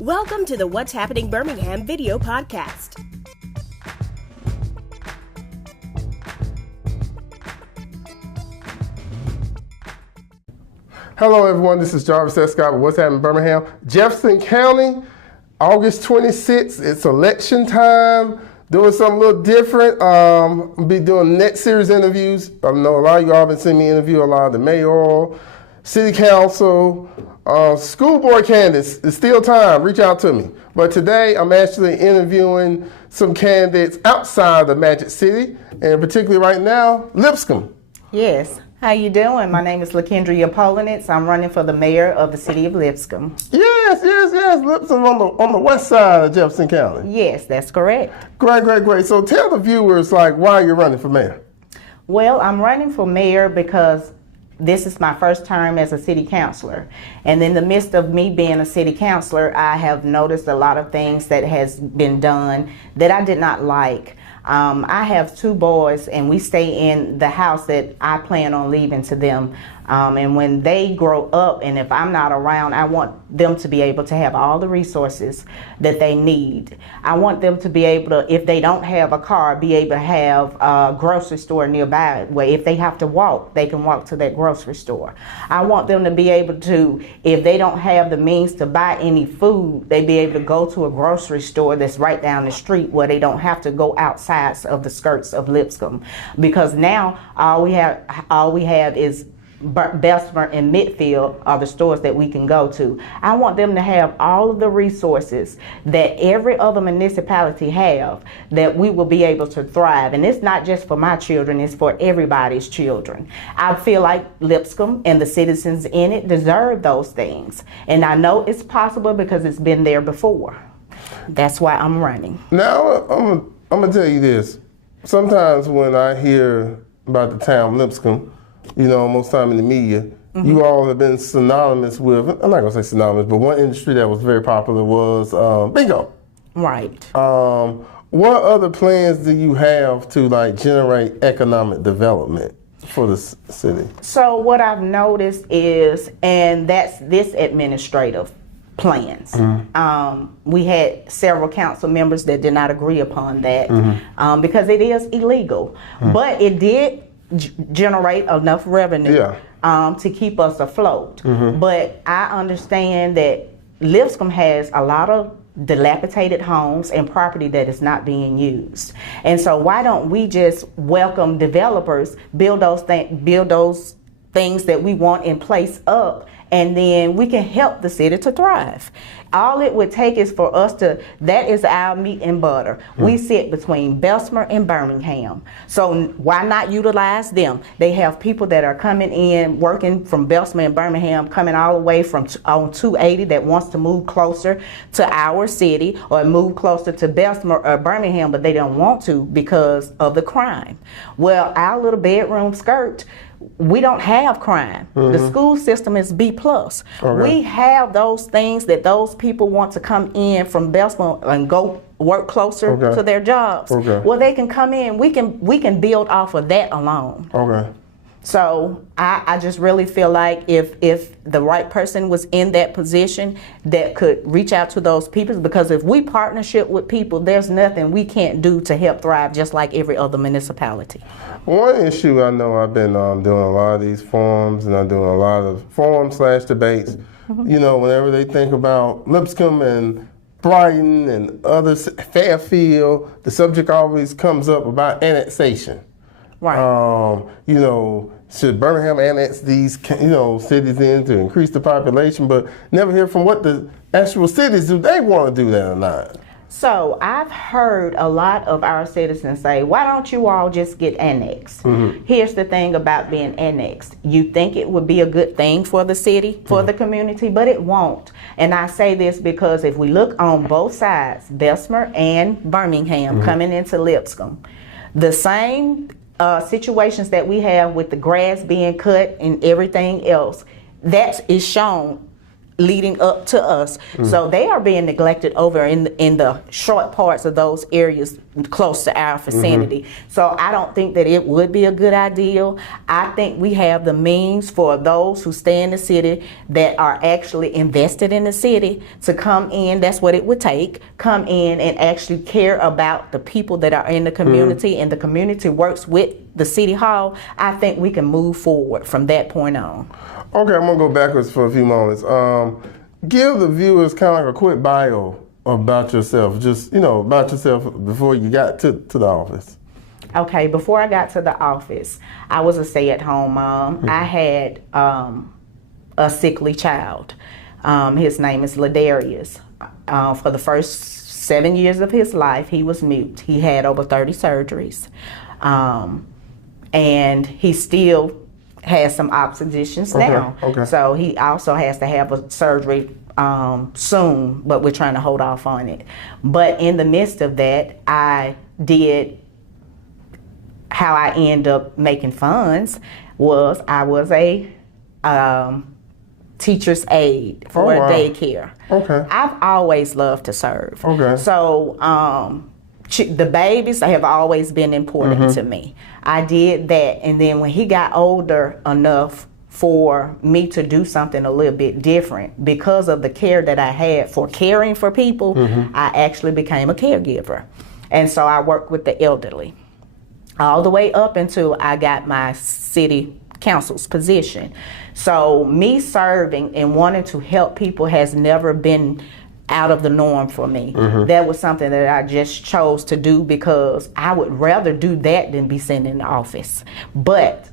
Welcome to the What's Happening Birmingham video podcast. Hello everyone, this is Jarvis Escott with What's Happening Birmingham. Jefferson County, August 26th, it's election time. Doing something a little different. I'll be doing next series interviews. I know a lot of you all have been seeing me interview a lot of the mayoral, city council, school board candidates. It's still time, reach out to me. But today I'm actually interviewing some candidates outside the Magic City, and particularly right now, Lipscomb. Yes. How you doing? My name is Lakendria Poellnitz. I'm running for the mayor of the city of Lipscomb. Yes. Lipscomb on the west side of Jefferson County. Yes, that's correct. Great. So tell the viewers why you're running for mayor. Well, I'm running for mayor because this is my first term as a city councilor. And in the midst of me being a city councilor, I have noticed a lot of things that has been done that I did not like. I have two boys and we stay in the house that I plan on leaving to them. And when they grow up and if I'm not around, I want them to be able to have all the resources that they need. I want them to be able to, if they don't have a car, be able to have a grocery store nearby where if they have to walk, they can walk to that grocery store. I want them to be able to, if they don't have the means to buy any food, they be able to go to a grocery store that's right down the street where they don't have to go outside of the skirts of Lipscomb, because now all we have is Bessemer and Midfield are the stores that we can go to. I want them to have all of the resources that every other municipality have, that we will be able to thrive. And it's not just for my children, it's for everybody's children. I feel like Lipscomb and the citizens in it deserve those things. And I know it's possible because it's been there before. That's why I'm running. Now, I'm going to tell you this. Sometimes when I hear about the town Lipscomb, most time in the media, you all have been synonymous with, I'm not going to say synonymous, but one industry that was very popular was bingo. Right. What other plans do you have to generate economic development for the city? So what I've noticed is, and that's this administrative plans. We had several council members that did not agree upon that because it is illegal. But it did generate enough revenue to keep us afloat. But I understand that Lipscomb has a lot of dilapidated homes and property that is not being used. And so why don't we just welcome developers, build those things that we want in place up, and then we can help the city to thrive. All it would take is for us to, that is our meat and butter. We sit between Bessemer and Birmingham. So why not utilize them? They have people that are coming in, working from Bessemer and Birmingham, coming all the way from on 280 that wants to move closer to our city or move closer to Bessemer or Birmingham, but they don't want to because of the crime. Well, our little bedroom skirt, we don't have crime. The school system is B+. We have those things that those people want to come in from Bessemer and go work closer to their jobs. Well, they can come in. We can build off of that alone. So I just really feel like if the right person was in that position that could reach out to those people, because if we partnership with people, there's nothing we can't do to help thrive just like every other municipality. One issue I know, I've been doing a lot of these forums, and I'm doing a lot of forum/debates. Whenever they think about Lipscomb and Brighton and others, Fairfield, the subject always comes up about annexation. Right. Should Birmingham annex these, cities in to increase the population, but never hear from what the actual cities, do they want to do that or not? So I've heard a lot of our citizens say, why don't you all just get annexed? Here's the thing about being annexed. You think it would be a good thing for the city, for the community, but it won't. And I say this because if we look on both sides, Bessemer and Birmingham coming into Lipscomb, the same situations that we have with the grass being cut and everything else, that is shown leading up to us. So they are being neglected over in the short parts of those areas close to our vicinity. So I don't think that it would be a good idea. I think we have the means for those who stay in the city that are actually invested in the city to come in. That's what it would take. Come in and actually care about the people that are in the community, and the community works with the city hall. I think we can move forward from that point on. Okay, I'm gonna go backwards for a few moments. Give the viewers kind of like a quick bio about yourself, just about yourself before you got to the office. Okay, before I got to the office, I was a stay-at-home mom. I had a sickly child. His name is Ladarius. For the first 7 years of his life, he was mute. He had over 30 surgeries, and he still has some oppositions now. Okay. So he also has to have a surgery soon, but we're trying to hold off on it. But in the midst of that, how I end up making funds was I was a teacher's aide for a daycare. Okay. I've always loved to serve. Okay. So the babies have always been important to me. I did that, and then when he got older enough for me to do something a little bit different, because of the care that I had for caring for people, I actually became a caregiver. And so I worked with the elderly all the way up until I got my city council's position. So me serving and wanting to help people has never been out of the norm for me. That was something that I just chose to do because I would rather do that than be sitting in the office. But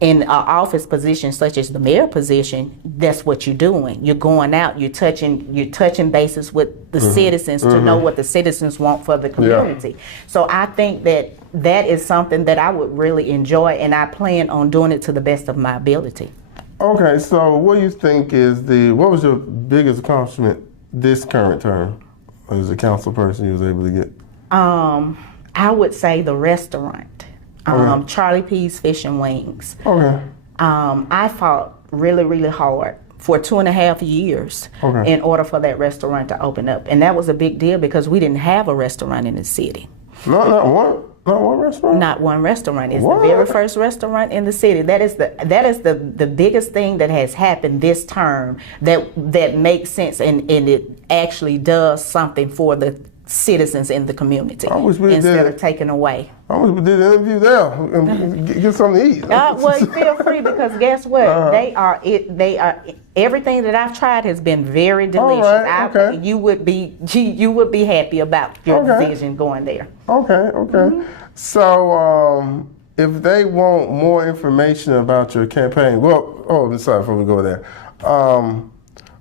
in an office position such as the mayor position, that's what you're doing. You're going out, you're touching bases with the citizens to know what the citizens want for the community. So I think that is something that I would really enjoy, and I plan on doing it to the best of my ability. Okay, so what do you think what was your biggest accomplishment this current term as a council person you was able to get? I would say the restaurant, Charlie P's Fish and Wings. Okay. I fought really, really hard for 2.5 years in order for that restaurant to open up. And that was a big deal because we didn't have a restaurant in the city. Not one restaurant? Not one restaurant. It's the very first restaurant in the city. That is the biggest thing that has happened this term that makes sense and it actually does something for the citizens in the community instead of taking away. I wish we did an interview there and get something to eat. Well, feel free because guess what? They are everything that I've tried has been very delicious. All right, you would be happy about your decision going there. Okay. So if they want more information about your campaign, sorry, before we go there,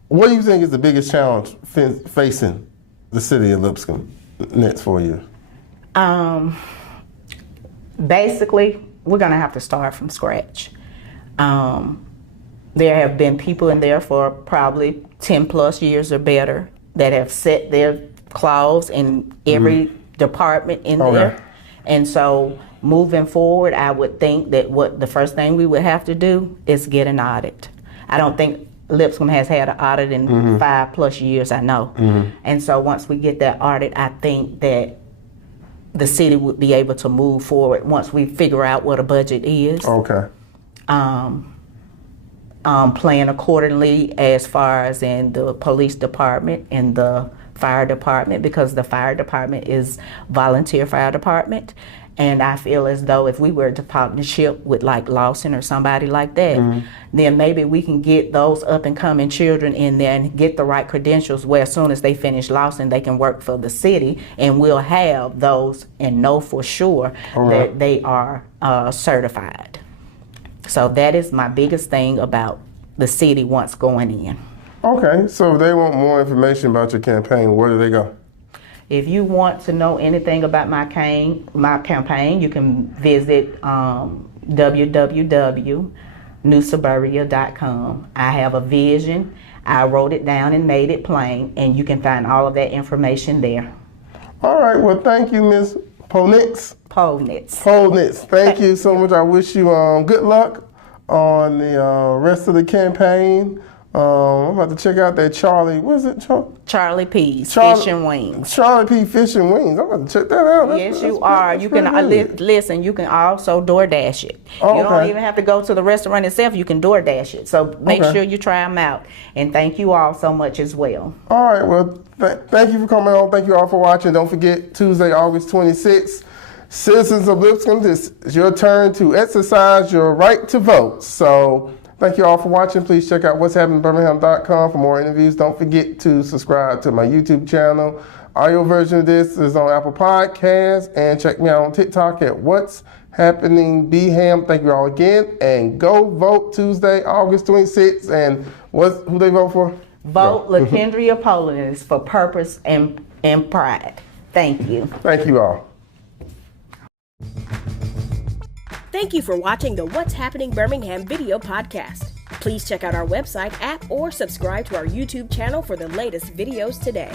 what do you think is the biggest challenge facing the city of Lipscomb next 4 years? Basically, we're going to have to start from scratch. There have been people in there for probably 10 plus years or better that have set their claws in every department in there. And so moving forward, I would think that the first thing we would have to do is get an audit. I don't think Lipscomb has had an audit in 5+ years, I know. And so once we get that audit, I think that the city would be able to move forward once we figure out what a budget is. Plan accordingly as far as in the police department and the fire department, because the fire department is volunteer fire department. And I feel as though if we were to partnership with like Lawson or somebody like that, then maybe we can get those up and coming children in there and get the right credentials where as soon as they finish Lawson, they can work for the city, and we'll have those and know for sure that they are certified. So that is my biggest thing about the city once going in. Okay, so if they want more information about your campaign, where do they go? If you want to know anything about my campaign, you can visit www.newsuburbia.com. I have a vision. I wrote it down and made it plain, and you can find all of that information there. All right. Well, thank you, Ms. Poellnitz. Poellnitz. Thank you so much. I wish you good luck on the rest of the campaign. I'm about to check out that Charlie. What is it? Charlie P's Charlie- Fish and Wings. Charlie P. Fish and Wings. I'm about to check that out. Yes, you are. You can listen. You can also DoorDash it. Oh, you don't okay. even have to go to the restaurant itself. You can DoorDash it. So make Okay. sure you try them out. And thank you all so much as well. All right. Well, thank you for coming on. Thank you all for watching. Don't forget, Tuesday, August 26th, citizens of Lipscomb, this is your turn to exercise your right to vote. So thank you all for watching. Please check out what'shappenedbirmingham.com for more interviews. Don't forget to subscribe to my YouTube channel. Audio version of this is on Apple Podcasts, and check me out on TikTok at What's Happening Beham. Thank you all again, and go vote Tuesday, August 26th. And who they vote for? Vote Lakendria Poellnitz for purpose and pride. Thank you. Thank you all. Thank you for watching the What's Happening Birmingham video podcast. Please check out our website, app, or subscribe to our YouTube channel for the latest videos today.